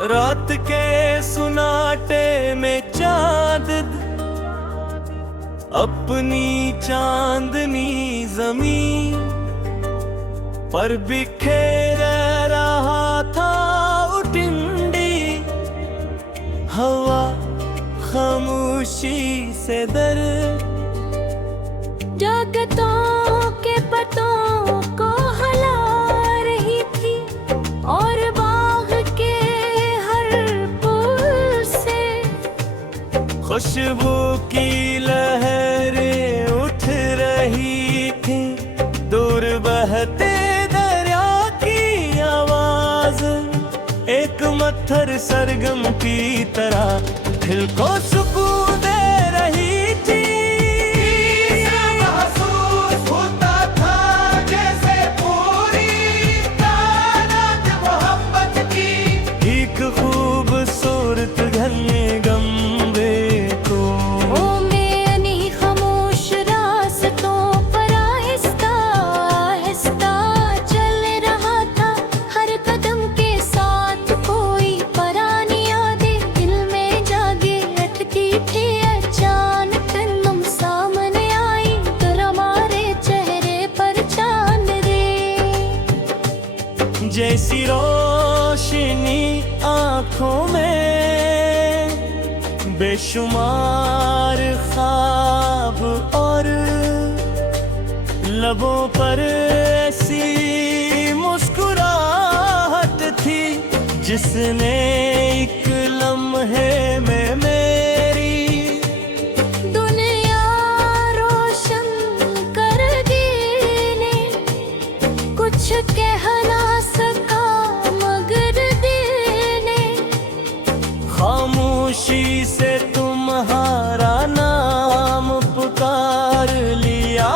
रात के सुनाटे में चांद अपनी चांदनी जमीन पर बिखेर रहा था उटिंडी हवा खामोशी से दर जगतों के पतों को हिला रही थी और बाग के हर पुल से खुशबू की लहरें उठ रही थी। दूर बहते दरिया की आवाज एक मत्थर सरगम की तरह दिल को सुकून दे रही थी। महसूस होता था जैसे पूरी कायनात मोहब्बत की एक खूबसूरत घर में गम जैसी रोशनी आँखों में बेशुमार ख्वाब और लबों पर ऐसी मुस्कुराहट थी जिसने एक लम्हे में मेरी दुनिया रोशन कर दी ने। कुछ कहना खामोशी से तुम्हारा नाम पुकार लिया।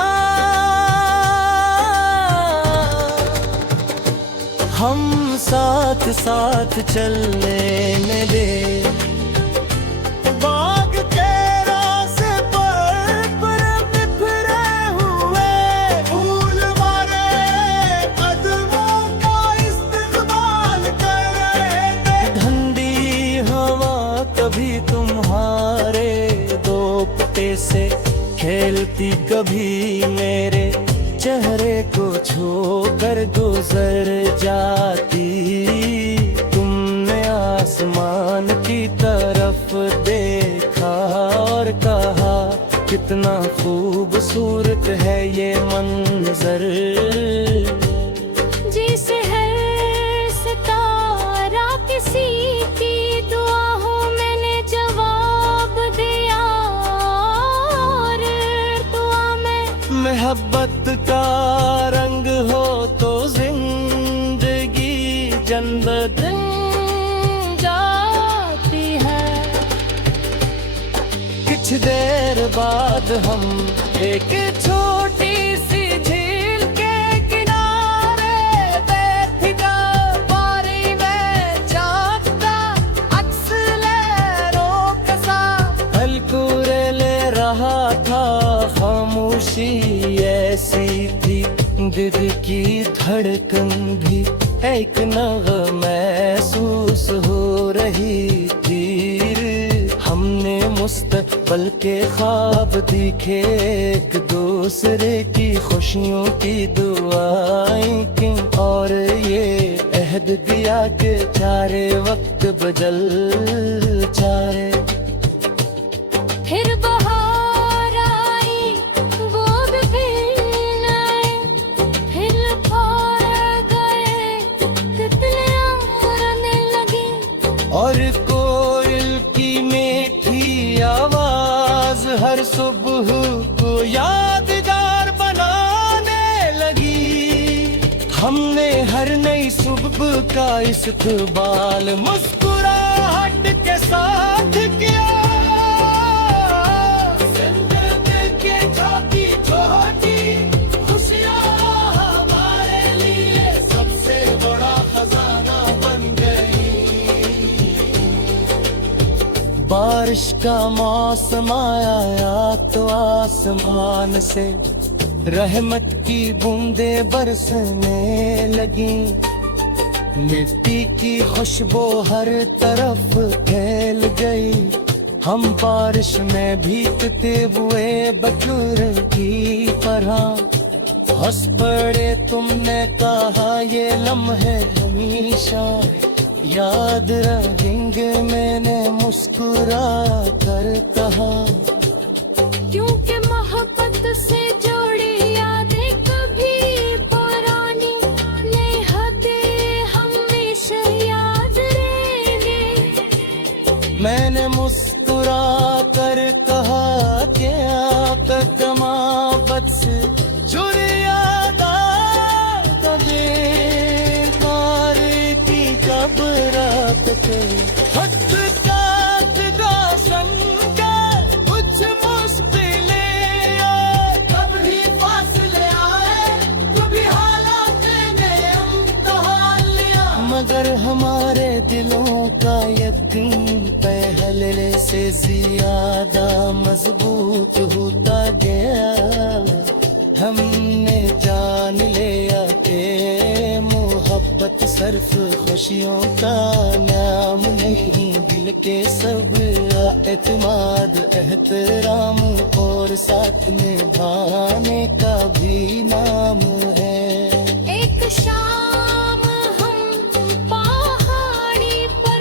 हम साथ साथ चलने दे बाग के रास्ते पर बिखरे हुए फूल मारे कदमों का इस्तकबाल कर रहे थे। ठंडी हवा कभी तुम्हारे दोपट्टे से खेलती कभी मेरे चेहरे को छूकर गुजर जाती। तुमने आसमान की तरफ देखा और कहा कितना खूबसूरत है ये मंजर। जिसे हर सितारा किसी की दुआ हो मैंने जवाब दिया और दुआ में मोहब्बत का रंग हो तो जिंदगी जन्नत जाती है। कुछ देर बाद हम एक छोटी सी झील के किनारे बैठ गए। बारी में झांकता अक्स लहरों का सा हल्कुरे ले रहा था। खामोशी ऐसी थी दिल की धड़कन भी एक नग़्मा महसूस हो रही थी। हमने मुस्तक़बिल के ख्वाब देखे एक दूसरे की खुशियों की दुआएं की और ये अहद दिया कि चारे वक्त बदल जाए। फिर बहार आई वो भी फिर आए फिर फूल गए तितलियां उड़ने लगी और कोयल की मीठी आवाज हर सुबह को यादगार बनाने लगी। हमने हर नई सुबह का इस्तकबाल मुस्कुराहट के साथ किया। जिंदगी की छोटी छोटी खुशियां हमारे लिए सबसे बड़ा खजाना बन गई। बारिश का मौसम आया तो आसमान से रहमत की बूंदें बरसने लगी। मिट्टी की खुशबू हर तरफ फैल गई, हम बारिश में भीगते हुए बटुर की तरह हंस पड़े। तुमने कहा ये लम्हे हमेशा याद रहेंगे, मैंने मुस्कुरा कर कहा। क्योंकि मोहब्बत से जोड़ी यादें कभी पुरानी नहीं होते, हमेशा याद रहेंगे। मैंने मुस्कुरा कर कहा कि कदमावत से जुड़ी याद बेकार की जब रात के हट काट गासन का कुछ मुश्किलें आए, कभी फासले आए, कभी हालात ने इम्तिहान लिया, मगर हमारे दिलों का यकीन पहले से ज्यादा मजबूत होता गया। हमने जान लिया कि मोहब्बत सिर्फ खुशियों का नाम नहीं, दिल के सब एतमाद एहतराम और साथ निभाने का भी नाम है। एक शाम हम पहाड़ी पर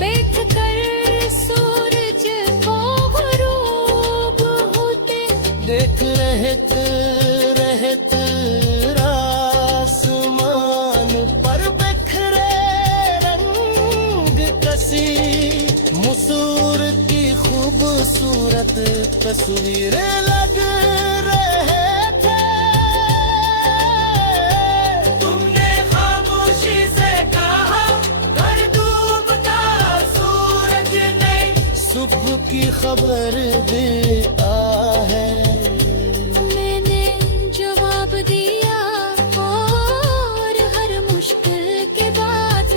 बैठ कर सूरज को गुरूब होते देख रहत रहत आसमान पर बिखरे रंग कसी, मसूर की खूबसूरत तस्वीर लग रहे थे। तुमने खामोशी से कहा घर डूबता सूरज नहीं, सुबह की खबर दे आ है। मैंने जवाब दिया और हर मुश्किल के बाद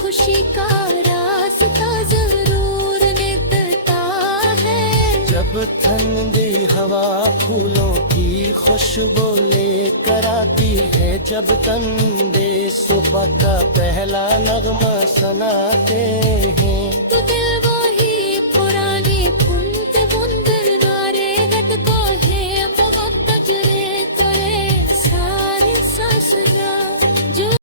खुशी का रास्ता जरूर मिलता है। जब ठंडी हवा फूलों की खुशबू लेकर आती है, जब तंदे सुबह का पहला नगमा सुनाते हैं, तो